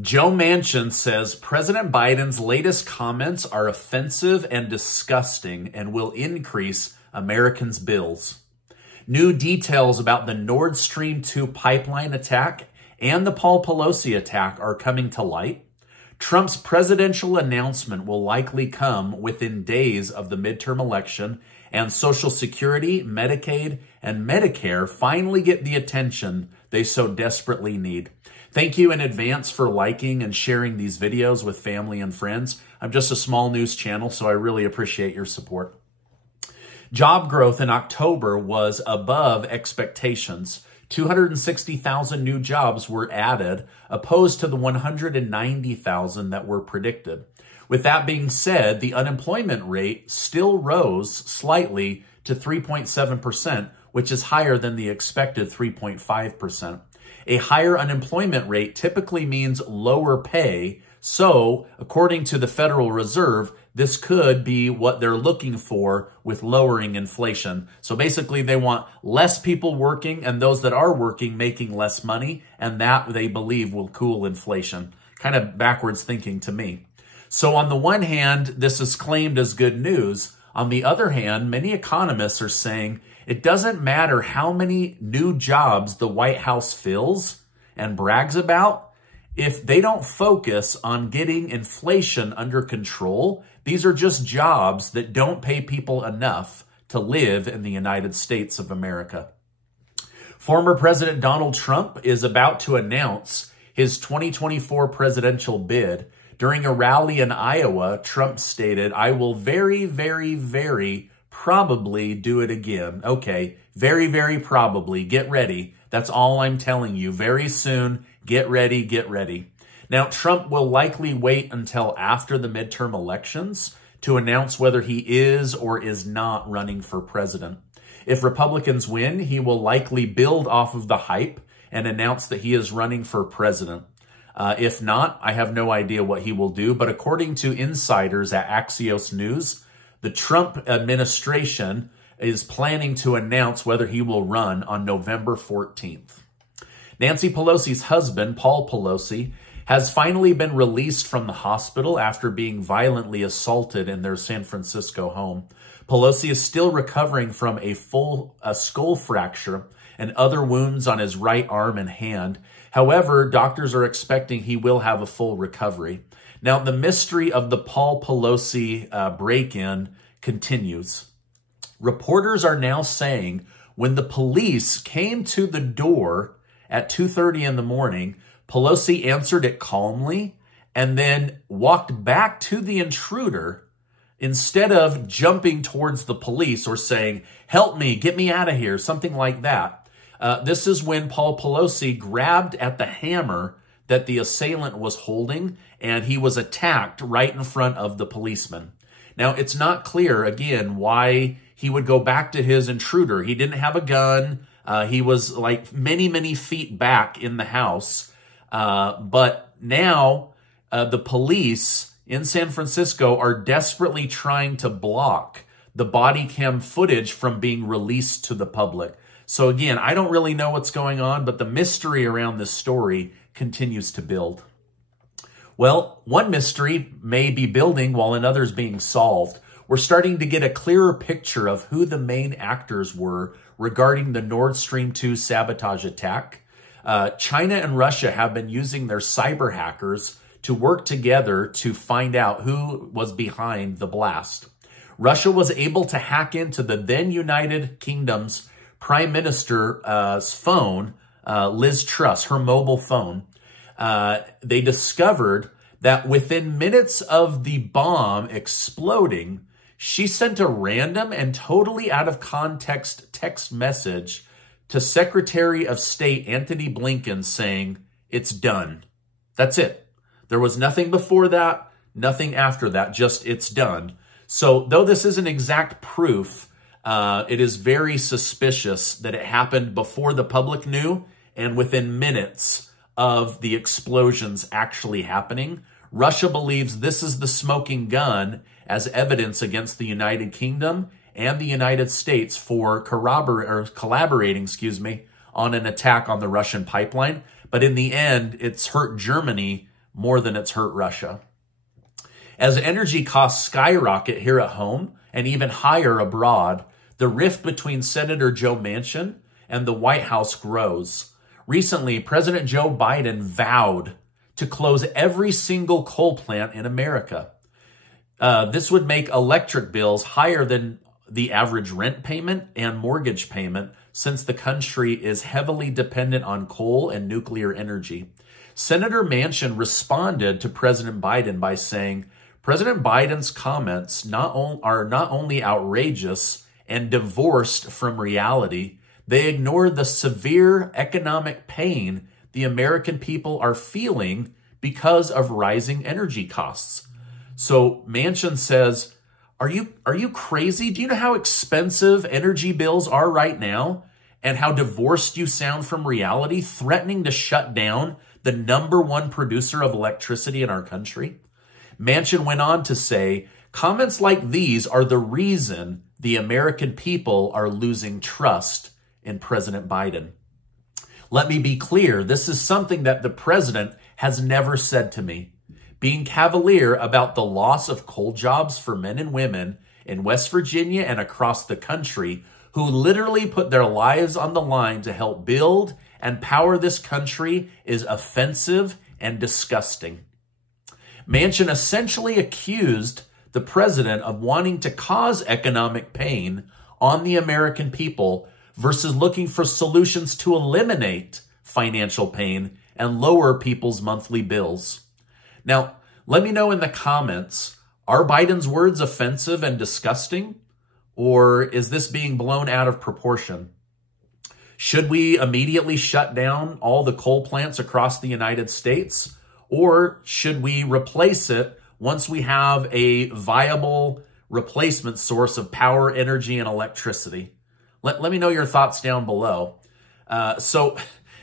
Joe Manchin says President Biden's latest comments are offensive and disgusting and will increase Americans' bills. New details about the Nord Stream 2 pipeline attack and the Paul Pelosi attack are coming to light. Trump's presidential announcement will likely come within days of the midterm election, and Social Security, Medicaid, and Medicare finally get the attention they so desperately need. Thank you in advance for liking and sharing these videos with family and friends. I'm just a small news channel, so I really appreciate your support. Job growth in October was above expectations. 260,000 new jobs were added, opposed to the 190,000 that were predicted. With that being said, the unemployment rate still rose slightly to 3.7%, which is higher than the expected 3.5%. A higher unemployment rate typically means lower pay. So, according to the Federal Reserve, this could be what they're looking for with lowering inflation. So basically, they want less people working and those that are working making less money, and that they believe will cool inflation. Kind of backwards thinking to me. So on the one hand, this is claimed as good news. On the other hand, many economists are saying it doesn't matter how many new jobs the White House fills and brags about. If they don't focus on getting inflation under control, these are just jobs that don't pay people enough to live in the United States of America. Former President Donald Trump is about to announce his 2024 presidential bid. During a rally in Iowa, Trump stated, "I will very, very, very probably do it again." Okay, very, very probably. Get ready. That's all I'm telling you. Very soon, get ready, get ready. Now, Trump will likely wait until after the midterm elections to announce whether he is or is not running for president. If Republicans win, he will likely build off of the hype and announce that he is running for president. If not, I have no idea what he will do. But according to insiders at Axios News, the Trump administration is planning to announce whether he will run on November 14th. Nancy Pelosi's husband, Paul Pelosi, has finally been released from the hospital after being violently assaulted in their San Francisco home. Pelosi is still recovering from a skull fracture and other wounds on his right arm and hand. However, doctors are expecting he will have a full recovery. Now, the mystery of the Paul Pelosi break-in continues. Reporters are now saying when the police came to the door at 2:30 in the morning, Pelosi answered it calmly and then walked back to the intruder instead of jumping towards the police or saying, "Help me, get me out of here," something like that. This is when Paul Pelosi grabbed at the hammer that the assailant was holding, and he was attacked right in front of the policeman. Now, it's not clear, again, why he would go back to his intruder. He didn't have a gun. He was like many, many feet back in the house. But now the police in San Francisco are desperately trying to block the body cam footage from being released to the public. So again, I don't really know what's going on, but the mystery around this story continues to build. Well, one mystery may be building while another is being solved. We're starting to get a clearer picture of who the main actors were regarding the Nord Stream 2 sabotage attack. China and Russia have been using their cyber hackers to work together to find out who was behind the blast. Russia was able to hack into the then United Kingdom's Prime Minister's phone, Liz Truss, her mobile phone. They discovered that within minutes of the bomb exploding, she sent a random and totally out of context text message to Secretary of State Antony Blinken saying, "It's done." That's it. There was nothing before that, nothing after that, just "it's done." So though this isn't exact proof, it is very suspicious that it happened before the public knew and within minutes of the explosions actually happening. Russia believes this is the smoking gun as evidence against the United Kingdom and the United States for collaborating, on an attack on the Russian pipeline. But in the end, it's hurt Germany more than it's hurt Russia. As energy costs skyrocket here at home and even higher abroad, the rift between Senator Joe Manchin and the White House grows. Recently, President Joe Biden vowed to close every single coal plant in America. This would make electric bills higher than the average rent payment and mortgage payment, since the country is heavily dependent on coal and nuclear energy. Senator Manchin responded to President Biden by saying, President Biden's comments are not only outrageous and divorced from reality, they ignore the severe economic pain the American people are feeling because of rising energy costs. So Manchin says, are you crazy? Do you know how expensive energy bills are right now and how divorced you sound from reality, threatening to shut down the #1 producer of electricity in our country? Manchin went on to say, comments like these are the reason the American people are losing trust in President Biden. Let me be clear, this is something that the president has never said to me. Being cavalier about the loss of coal jobs for men and women in West Virginia and across the country who literally put their lives on the line to help build and power this country is offensive and disgusting. Manchin essentially accused the president of wanting to cause economic pain on the American people versus looking for solutions to eliminate financial pain and lower people's monthly bills. Now, let me know in the comments, are Biden's words offensive and disgusting? Or is this being blown out of proportion? Should we immediately shut down all the coal plants across the United States? Or should we replace it once we have a viable replacement source of power, energy, and electricity? Let me know your thoughts down below. So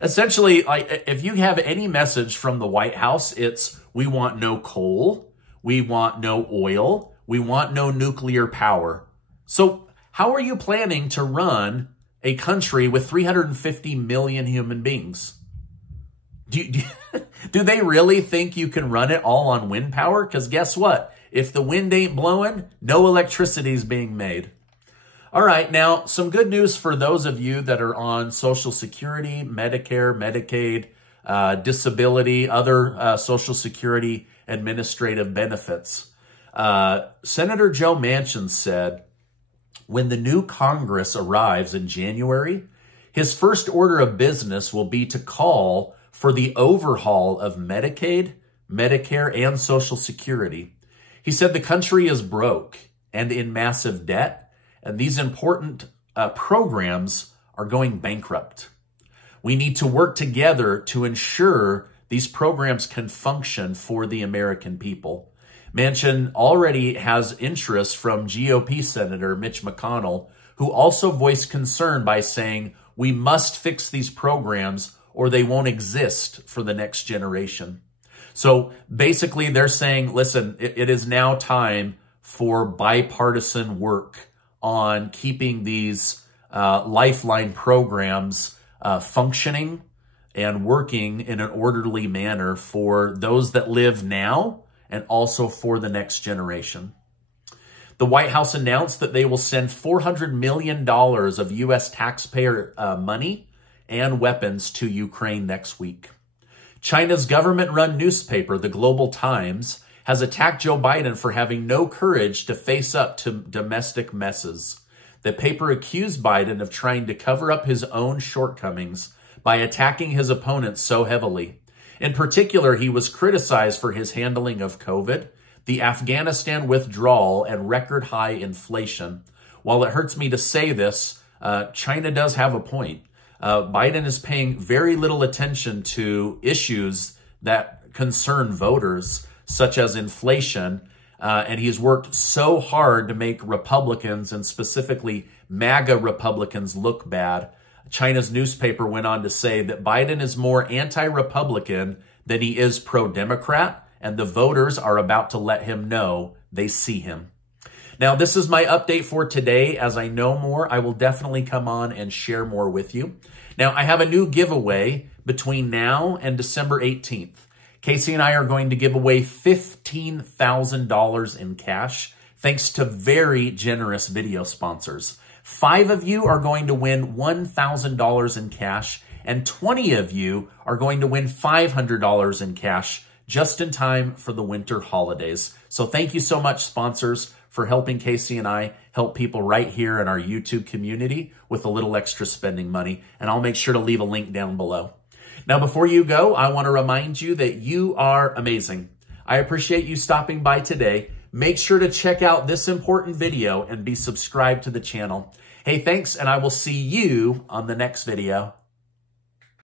essentially, if you have any message from the White House, it's we want no coal, we want no oil, we want no nuclear power. So how are you planning to run a country with 350 million human beings? Do they really think you can run it all on wind power? Because guess what? If the wind ain't blowing, no electricity is being made. All right, now, some good news for those of you that are on Social Security, Medicare, Medicaid, disability, other Social Security administrative benefits. Senator Joe Manchin said, when the new Congress arrives in January, his first order of business will be to call for the overhaul of Medicaid, Medicare, and Social Security. He said the country is broke and in massive debt, and these important programs are going bankrupt. We need to work together to ensure these programs can function for the American people. Manchin already has interest from GOP Senator Mitch McConnell, who also voiced concern by saying, we must fix these programs or they won't exist for the next generation. So basically they're saying, listen, it is now time for bipartisan work on keeping these lifeline programs functioning and working in an orderly manner for those that live now and also for the next generation. The White House announced that they will send $400 million of U.S. taxpayer money and weapons to Ukraine next week. China's government-run newspaper, the Global Times, has attacked Joe Biden for having no courage to face up to domestic messes. The paper accused Biden of trying to cover up his own shortcomings by attacking his opponents so heavily. In particular, he was criticized for his handling of COVID, the Afghanistan withdrawal, and record-high inflation. While it hurts me to say this, China does have a point. Biden is paying very little attention to issues that concern voters, such as inflation, and he's worked so hard to make Republicans, and specifically MAGA Republicans, look bad. China's newspaper went on to say that Biden is more anti-Republican than he is pro-Democrat, and the voters are about to let him know they see him. Now, this is my update for today. As I know more, I will definitely come on and share more with you. Now, I have a new giveaway between now and December 18th. Casey and I are going to give away $15,000 in cash thanks to very generous video sponsors. 5 of you are going to win $1,000 in cash, and 20 of you are going to win $500 in cash just in time for the winter holidays. So thank you so much, sponsors, for helping Casey and I help people right here in our YouTube community with a little extra spending money. And I'll make sure to leave a link down below. Now, before you go, I want to remind you that you are amazing. I appreciate you stopping by today. Make sure to check out this important video and be subscribed to the channel. Hey, thanks, and I will see you on the next video.